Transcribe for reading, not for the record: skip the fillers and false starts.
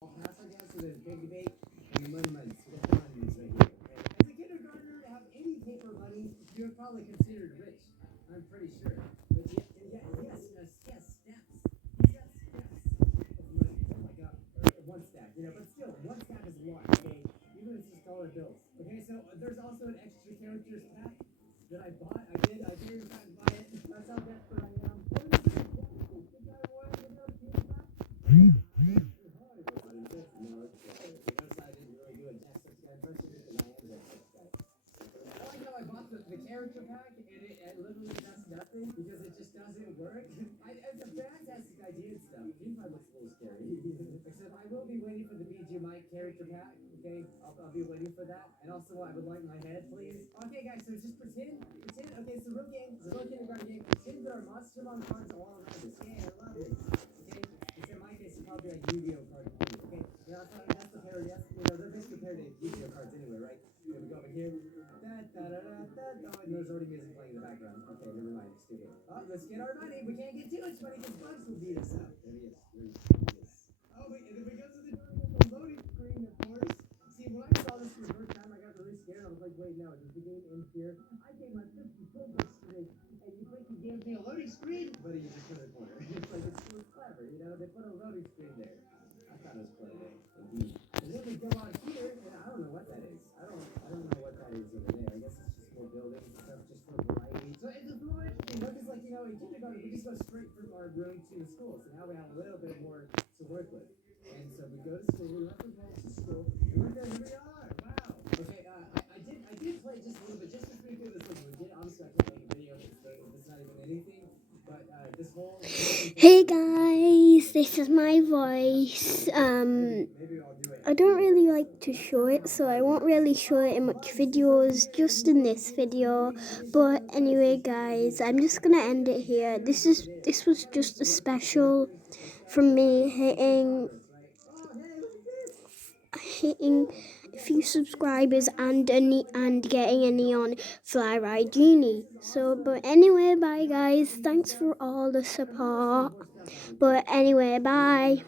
I'll pass, I guess, so there's big debate and monuments. We got the monuments right here. Okay? As a kindergartner, to have any paper money, you're probably considered rich. I'm pretty sure. But yes, steps. Steps of money. Oh my god. Or one stack, but still, one stack is a lot, okay? Even if it's just dollar bills. Okay, so there's also an extra characters pack that I bought. I did in fact buy it. That's how desperate I am. What is this? You got one? You got a team pack? No, it's okay. Because I didn't really do a Jackson guy impression, and I am Jackson guy. I like how I bought the character pack, and it literally does nothing because it just doesn't work. It's a fantastic idea and stuff. PewDiePie looks a little scary. Except I will be waiting for the BG Mike character pack. Okay, I'll be waiting for that. And also, I would like my head, please. Okay, guys, so just pretend. Okay, it's a real game. It's a real kindergarten game. Pretend there are Monster Mom cards all around us. Yeah, I love it. Okay, except in my case, it's probably like Yu-Gi-Oh cards. Okay, that's the parody. They're basically parody of Yu-Gi-Oh cards anyway, right? Here we go over here. Oh, and there's already music playing in the background. Okay, never mind. Stupid. Oh, let's get our money. We can't get too much money because Bugs will beat us up. There he is. Oh, wait, and if it goes to the door, the loading screen, of course. See, when I saw this for the first time, I got really scared. I was like, wait, no, does the game end here? I paid my 50 silver today, and you think you gave me a loading screen? But you just put it in the corner. It's clever, They put a loading screen there. I thought it was clever, indeed. And then we go on here, and I don't know what that is. I don't know what that is over there. I guess it's just more buildings and stuff, just for variety. So it's more interesting. Look, it's like, in kindergarten, we just go straight from our room to the school. So now we have a little bit more to work with. And so we go to school, we left from home to school, and we're there, here we are. Wow. Okay, I did play just a little bit, just to speak of this like legit. Obviously, I can't make a video of this thing. It's not even anything. But this whole Hey guys, this is my voice. I don't really like to show it, so I won't really show it in much videos, just in this video. But anyway, guys, I'm just gonna end it here. This was just a special from me hitting a few subscribers and getting a neon fly ride genie. So, but anyway, bye guys. Thanks for all the support. But anyway, bye.